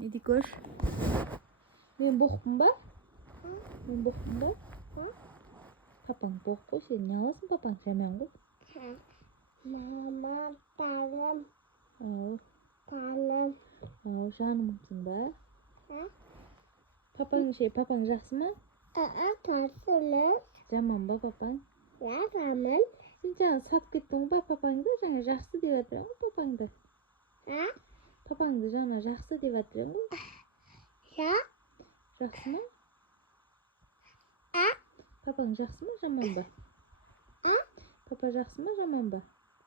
Ne diyor? Ben boktum ba? Ben boktum ba? Papan bok koy sen. Ne alasın papan? Hemen koy. Mama, tanım. Al. Tanım. Al canımsın ba? Papan жақсы ма? Tasınız. Жаман ба папаң? Ya tamam. Сен жаңа сатып кеттің ба папаңды? Жаңа жақсы деп жатыр ғой папаңды. Папаңды жаңа жақсы деп жатыр ғой. Ya. Жақсы ма? Папаң жақсы ма, жаман ба? Папа жақсы ма, жаман ба?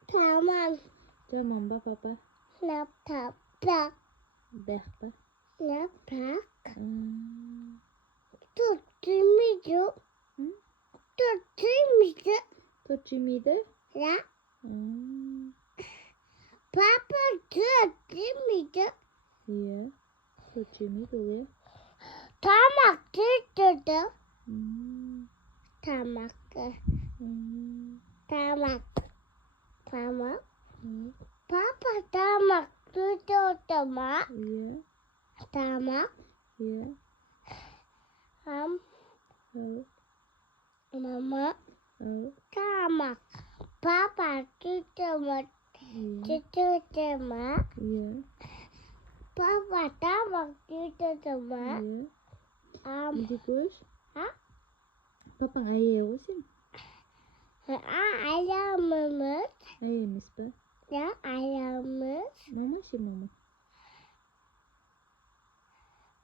Tamam. Жаман ба папа? Laptop. Бәқ па? Laptop. Tutmayacağım. Tutmayacağım. Tot жемейді? Ya. Papa tutmayacağım. Иә. Tot жемейді ол иә. Tamak tuttu. Tamak. Tamak. Tamak. Papa tamak tuttu mu? Иә. Tamak. Иә. Mama. Ал. Tamak. Papa tuttu mu? Tuttu mu? Иә. Papa tamak tuttu mu? Иә. Не diyorsun? Папаң әйе ғой сен? Ayağımız. Әйе емес па? Ya ayağımız. Мама ше мама?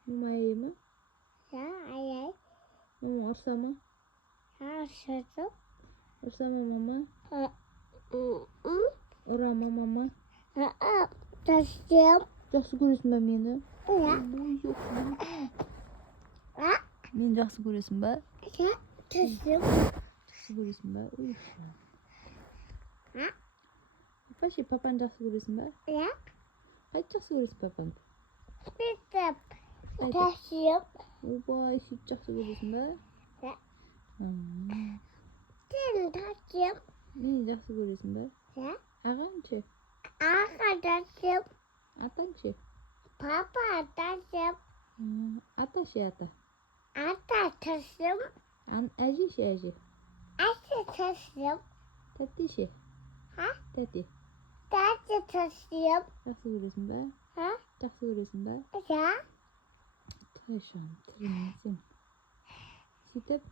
Мама әйе ма? Ya ayak. Мама ұрса ма? Ya sütü. Ұрса ма мама? Ұра ма мама? Taşım. Жақсы көресің ба мені? Ya. Мені жақсы көресің ба? Ya taşım. Жақсы көресің ба? Папа ше папаны жақсы көресің ба? Ya. Қайт жақсы көресің папаңды? Bitip. Taşım. Ойбай сөйтіп жақсы көресің ба? Ya. Sen taşım. Мені жақсы көресің ба? Ya. Ағаң ше? Arkadaşım. Атаң ше? Papa taşım. Ата ше ата? Ata taşım. Әже ше әже? Ata taşım. Тәте ше? Тәте? Taşı taşım. Жақсы көресің ба? Жақсы көресің ба? Ya. Тайшан тіліңнен сен. Сөйтіп?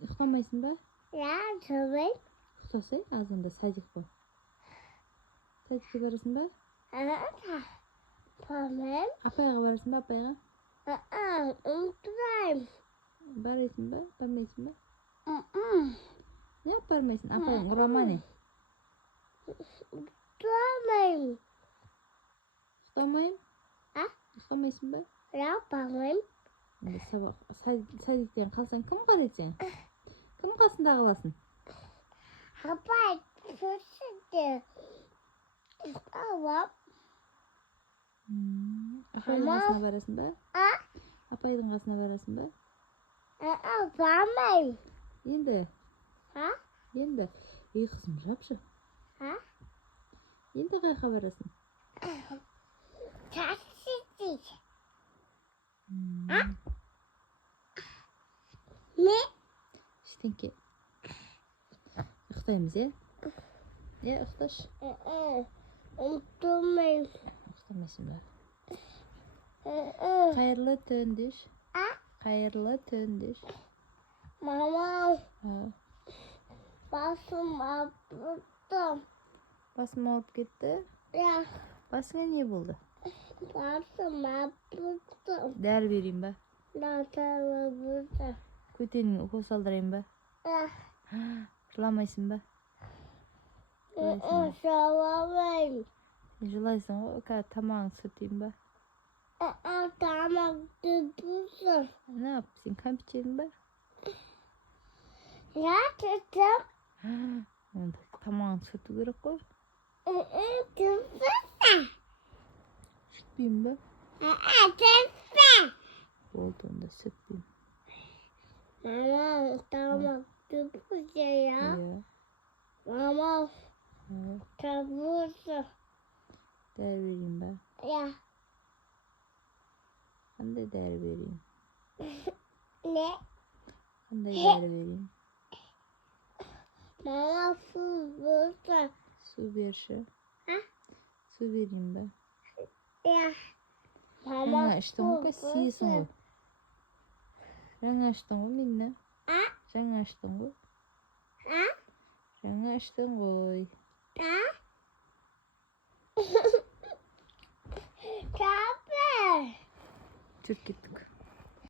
Ұйықтамайсың ба? Ya tabii. Ұйықтасай азанда садик бар. Садикке барасың ба? Tamam. Апайға барасың ба апайға? Unutmayayım. Барасың ба? Бармайсың ба? Не бармайсың? Апайың ұра ма не? Unutmayayım. Ұйықтамайым? Ұйықтамайсың ба? Yapalım. Енді садиктен қалсаң кім қарайды сен? Кім қасында қаласың? Апай түсірді. Tamam. Апайдың қасына барасың ба? Апайдың қасына барасың ба? Бармайым. Енді? Енді? Ей қызым жапшы. Енді қайқа барасың? Taşıdık. Ne? Ештеңке. Ұйықтаймыз, е? Ұйықташы. Unutmayayım. Ұйықтамайсың ба? Қайырлы түн деш. Қайырлы түн деш. Mama. Basım yaptım. Басым ауырып кетті? Ya. Басыңа не болды? Basım yaptım. Дәрі берейін ба? Nasıl? Көтенің укол салдырайын ба? Ya. Жыламайсың ба? Salamayım. Жылайсың ғой, қазір тамағың сүртейін ба? Tamam. Tutulsun. Не yap, сен кәмпит жедің ба? Ya tuttum. Онда тамағын сүрту керек қой. Tutulsun. Сүртпеймін ба? Tutulsun. Болды, онда сүртпеймін. Mama. Tamam. Tutulsun ya. Иә. Mama. Tutulsun. Дәрі берейін ба? Ya. Qanday dәрі bereyim? Ne? Qanday dәрі bereyim? Mama su bulsun. Su berşi. Ha? Su vereyim ben. Ya. Жаңа іштің ғой, қазір сиесің ғой. Жаңа іштің ғой менне. Ha? Жаңа іштің ғой. Ha? Жаңа іштің ғой. Ha? Kapı. Жүріп кеттік.